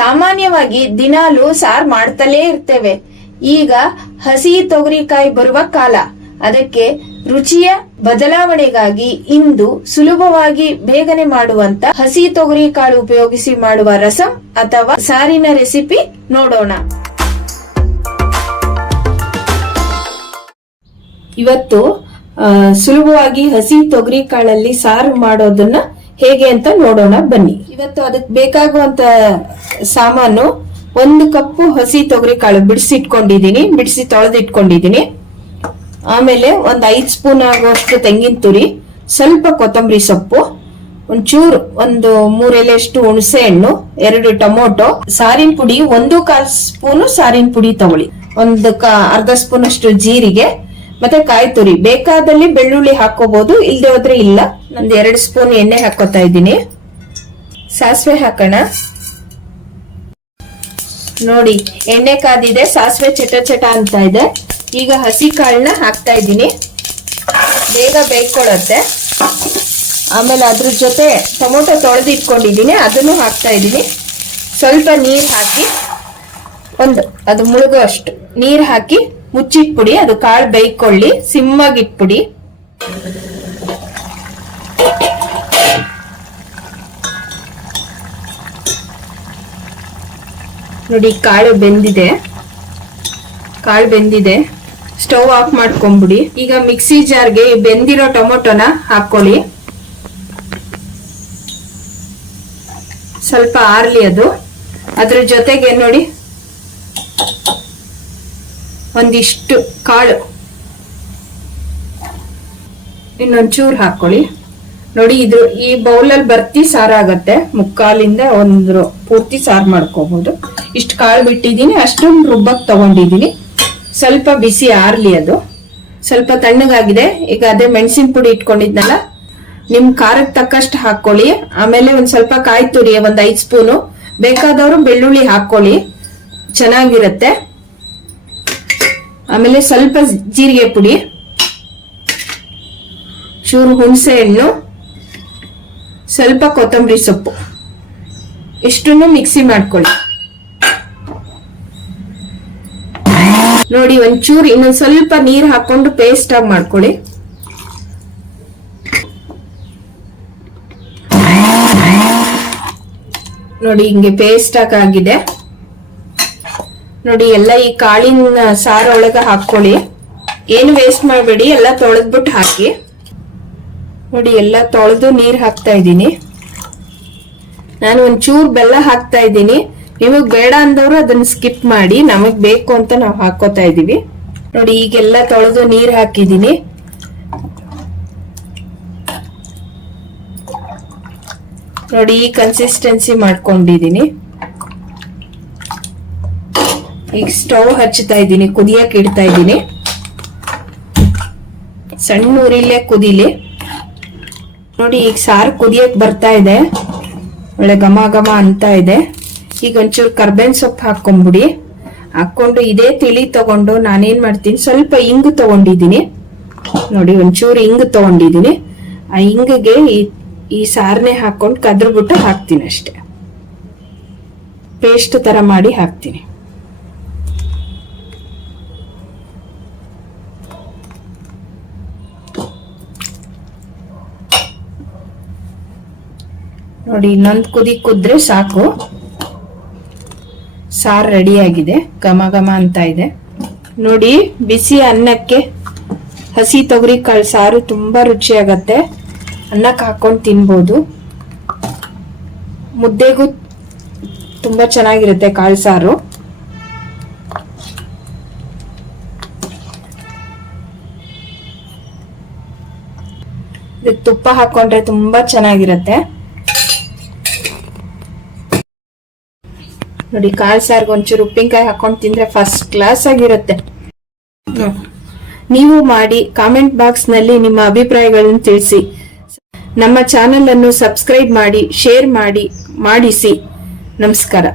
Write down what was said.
ಸಾಮಾನ್ಯವಾಗಿ ದಿನಾಲು ಸಾರ್ ಮಾಡ್ತಲೇ ಇರ್ತೇವೆ. ಈಗ ಹಸಿ ತೊಗರಿಕಾಯಿ ಬರುವ ಕಾಲ. ಅದಕ್ಕೆ ರುಚಿಯ ಬದಲಾವಣೆಗಾಗಿ ಇಂದು ಸುಲಭವಾಗಿ ಬೇಗನೆ ಮಾಡುವಂತ ಹಸಿ ತೊಗರಿ ಕಾಳು ಉಪಯೋಗಿಸಿ ಮಾಡುವ ರಸಂ ಅಥವಾ ಸಾರಿನ ರೆಸಿಪಿ ನೋಡೋಣ. ಇವತ್ತು ಸುಲಭವಾಗಿ ಹಸಿ ತೊಗರಿ ಕಾಳಲ್ಲಿ ಸಾರು ಮಾಡೋದನ್ನ ಹೇಗೆ ಅಂತ ನೋಡೋಣ, ಬನ್ನಿ. ಇವತ್ತು ಅದಕ್ಕೆ ಬೇಕಾಗುವಂತ ಸಾಮಾನು ಒಂದು ಕಪ್ಪು ಹಸಿ ತೊಗರಿ ಕಾಳು ಬಿಡಿಸಿಟ್ಕೊಂಡಿದೀನಿ ಬಿಡಿಸಿ ತೊಳೆದಿಟ್ಕೊಂಡಿದ್ದೀನಿ ಆಮೇಲೆ ಒಂದು ಐದು ಸ್ಪೂನ್ ಆಗುವಷ್ಟು ತೆಂಗಿನ ತುರಿ, ಸ್ವಲ್ಪ ಕೊತ್ತಂಬರಿ ಸೊಪ್ಪು, ಒಂಚೂರು ಒಂದು ಮೂರೆಲೆಯಷ್ಟು ಹುಣಸೆ ಹಣ್ಣು, ಎರಡು ಟೊಮೊಟೊ, ಸಾರಿನ ಪುಡಿ, ಒಂದು ಕಾಲು ಸ್ಪೂನು ಸಾರಿನ ಪುಡಿ ತಗೊಳ್ಳಿ. ಒಂದು ಕ ಅರ್ಧ ಸ್ಪೂನ್ ಅಷ್ಟು ಜೀರಿಗೆ ಮತ್ತೆ ಕಾಯಿ ತುರಿ. ಬೇಕಾದಲ್ಲಿ ಬೆಳ್ಳುಳ್ಳಿ ಹಾಕೋಬಹುದು ಇಲ್ದೆ ಹೋದ್ರೆ ಇಲ್ಲ. ನಂದು ಎರಡು ಸ್ಪೂನ್ ಎಣ್ಣೆ ಹಾಕೋತಾ ಇದ್ದೀನಿ. ಸಾಸಿವೆ ಹಾಕೋಣ. ನೋಡಿ, ಎಣ್ಣೆ ಕಾದಿದೆ, ಸಾಸಿವೆ ಚಟ ಚಟ ಅಂತ ಇದೆ. ಈಗ ಹಸಿ ಕಾಳನ್ನ ಹಾಕ್ತಾ ಇದ್ದೀನಿ. ಬೇಗ ಬೇಯ್ಕೊಳತ್ತೆ ಆಮೇಲೆ ಅದ್ರ ಜೊತೆ ಟೊಮೊಟೊ ತೊಳೆದು ಇಟ್ಕೊಂಡಿದ್ದೀನಿ, ಅದನ್ನು ಹಾಕ್ತಾ ಇದ್ದೀನಿ. ಸ್ವಲ್ಪ ನೀರು ಹಾಕಿ, ಒಂದು, ಅದು ಮುಳುಗೋ ಅಷ್ಟು. ನೀರು ಹಾಕಿ ಮುಚ್ಚಿಟ್ಬಿಡಿ, ಅದು ಕಾಳು ಬೇಯ್ಕೊಳ್ಳಿ ಸಿಮ್ಮಾಗಿ ಇಟ್ಬಿಡಿ ನೋಡಿ ಕಾಳು ಬೆಂದಿದೆ. ಕಾಳು ಬೆಂದಿದೆ. ಸ್ಟವ್ ಆಫ್ ಮಾಡ್ಕೊಂಬಿಡಿ. ಈಗ ಮಿಕ್ಸಿ ಜಾರ್ಗೆ ಬೆಂದಿರೋ ಟೊಮೊಟೊನ ಹಾಕೊಳ್ಳಿ ಸ್ವಲ್ಪ ಆರ್ಲಿ ಅದು. ಅದ್ರ ಜೊತೆಗೆ ನೋಡಿ ಒಂದಿಷ್ಟು ಕಾಳು. ಇನ್ನೊಂಚೂರು ಹಾಕೊಳ್ಳಿ ನೋಡಿ, ಇದು ಈ ಬೌಲಲ್ಲಿ ಬರ್ತಿ ಸಾರಾಗತ್ತೆ ಮುಕ್ಕಾಲಿಂದ ಒಂದು ಪೂರ್ತಿ ಸಾರು ಮಾಡ್ಕೋಬಹುದು ಇಷ್ಟು ಕಾಳು ಬಿಟ್ಟಿದ್ದೀನಿ. ಅಷ್ಟೊಂದು ರುಬ್ಬಕ್ಕೆ ತಗೊಂಡಿದ್ದೀನಿ. ಸ್ವಲ್ಪ ಬಿಸಿ ಆರ್ಲಿ ಅದು. ಸ್ವಲ್ಪ ತಣ್ಣಗಾಗಿದೆ. ಈಗ ಅದೇ ಮೆಣಸಿನ ಪುಡಿ ಇಟ್ಕೊಂಡಿದ್ನಲ್ಲ, ನಿಮ್ ಖಾರಕ್ಕೆ ತಕ್ಕಷ್ಟು ಹಾಕೊಳ್ಳಿ ಆಮೇಲೆ ಒಂದ್ ಸ್ವಲ್ಪ ಕಾಯಿ ತುರಿ ಒಂದ್ ಐದು ಸ್ಪೂನು. ಬೇಕಾದವರು ಬೆಳ್ಳುಳ್ಳಿ ಹಾಕೊಳ್ಳಿ ಚೆನ್ನಾಗಿರತ್ತೆ. ಆಮೇಲೆ ಸ್ವಲ್ಪ ಜೀರಿಗೆ ಪುಡಿ, ಚೂರು ಹುಣಸೆ ಹಣ್ಣು, ಸ್ವಲ್ಪ ಕೊತ್ತಂಬರಿ ಸೊಪ್ಪು. ಇಷ್ಟನ್ನು ಮಿಕ್ಸಿ ಮಾಡ್ಕೊಳ್ಳಿ. ನೋಡಿ, ಒಂಚೂರು ಇನ್ನೊಂದ್ ಸ್ವಲ್ಪ ನೀರ್ ಹಾಕೊಂಡು ಪೇಸ್ಟ್ ಆಗಿ ಮಾಡ್ಕೊಳ್ಳಿ. ನೋಡಿ, ಹಿಂಗೆ ಪೇಸ್ಟ್ ಆಗಿದೆ. ನೋಡಿ, ಎಲ್ಲ ಈ ಕಾಳಿನ ಸಾರ ಒಳಗ ಹಾಕೊಳ್ಳಿ ಏನು ವೇಸ್ಟ್ ಮಾಡಬೇಡಿ, ಎಲ್ಲ ತೊಳೆದ್ಬಿಟ್ಟು ಹಾಕಿ. ನೋಡಿ, ಎಲ್ಲ ತೊಳೆದು ನೀರ್ ಹಾಕ್ತಾ ಇದ್ದೀನಿ. ನಾನು ಒಂಚೂರು ಬೆಲ್ಲ ಹಾಕ್ತಾ ಇದ್ದೀನಿ. ನಿಮಗ್ ಬೇಡ ಅಂದವರು ಅದನ್ನ ಸ್ಕಿಪ್ ಮಾಡಿ, ನಮಗ್ ಬೇಕು ಅಂತ ನಾವು ಹಾಕೋತಾ ಇದೀವಿ. ನೋಡಿ, ಈಗೆಲ್ಲ ತೊಳೆದು ನೀರ್ ಹಾಕಿದೀನಿ ನೋಡಿ, ಈ ಕನ್ಸಿಸ್ಟೆನ್ಸಿ ಮಾಡ್ಕೊಂಡಿದೀನಿ ಈಗ ಸ್ಟವ್ ಹಚ್ಚುತ್ತಾ ಇದ್ದೀನಿ, ಕುದಿಯಕ್ಕೆ ಇಡ್ತಾ ಇದ್ದೀನಿ. ಸಣ್ಣ ಉರಿಲೇ ಕುದಿಲಿ. ನೋಡಿ, ಈಗ ಸಾರು ಕುದಿಯಕ್ಕೆ ಬರ್ತಾ ಇದೆ. ಒಳ್ಳೆ ಘಮ ಘಮ ಅಂತ ಇದೆ. ಈಗ ಒಂಚೂರು ಕರ್ಬೇನ್ ಸೊಪ್ಪು ಹಾಕೊಂಬಿಡಿ ಹಾಕೊಂಡು ಇದೇ ತಿಳಿ ತಗೊಂಡು ನಾನೇನ್ ಮಾಡ್ತೀನಿ, ಸ್ವಲ್ಪ ಇಂಗು ತಗೊಂಡಿದ್ದೀನಿ. ನೋಡಿ, ಒಂಚೂರು ಇಂಗು ತಗೊಂಡಿದ್ದೀನಿ. ಆ ಇಂಗಿಗೆ ಈ ಈ ಸಾರನೆ ಹಾಕೊಂಡು ಕದ್ರಬಿಟ್ಟು ಹಾಕ್ತೀನಿ ಅಷ್ಟೆ. ಪೇಸ್ಟ್ ತರ ಮಾಡಿ ಹಾಕ್ತೀನಿ. ನೋಡಿ, ಇನ್ನೊಂದು ಕುದಿ ಕುದ್ರೆ ಸಾಕು. ಸಾರು ರೆಡಿ ಆಗಿದೆ. ಘಮ ಘಮ ಅಂತ ಇದೆ. ನೋಡಿ, ಬಿಸಿ ಅನ್ನಕ್ಕೆ ಹಸಿ ತೊಗರಿ ಕಾಳು ಸಾರು ತುಂಬಾ ರುಚಿಯಾಗತ್ತೆ. ಅನ್ನಕ್ಕೆ ಹಾಕೊಂಡು ತಿನ್ಬೋದು. ಮುದ್ದೆಗೂ ತುಂಬಾ ಚೆನ್ನಾಗಿರುತ್ತೆ ಕಾಳು ಸಾರು. ಇದಕ್ಕೆ ತುಪ್ಪ ಹಾಕೊಂಡ್ರೆ ತುಂಬಾ ಚೆನ್ನಾಗಿರುತ್ತೆ. ನೋಡಿ ಕಾಳು ಸಾರ್ಗೆ ಒಂಚೂರು ಉಪ್ಪಿನಕಾಯಿ ಹಾಕೊಂಡು ತಿಂದ್ರೆ ಫಸ್ಟ್ ಕ್ಲಾಸ್ ಆಗಿರುತ್ತೆ. ನೀವು ಮಾಡಿ ಕಾಮೆಂಟ್ ಬಾಕ್ಸ್ನಲ್ಲಿ ನಿಮ್ಮ ಅಭಿಪ್ರಾಯಗಳನ್ನು ತಿಳಿಸಿ. ನಮ್ಮ ಚಾನೆಲ್ ಅನ್ನು ಸಬ್ಸ್ಕ್ರೈಬ್ ಮಾಡಿ ಶೇರ್ ಮಾಡಿ ಮಾಡಿಸಿ. ನಮಸ್ಕಾರ.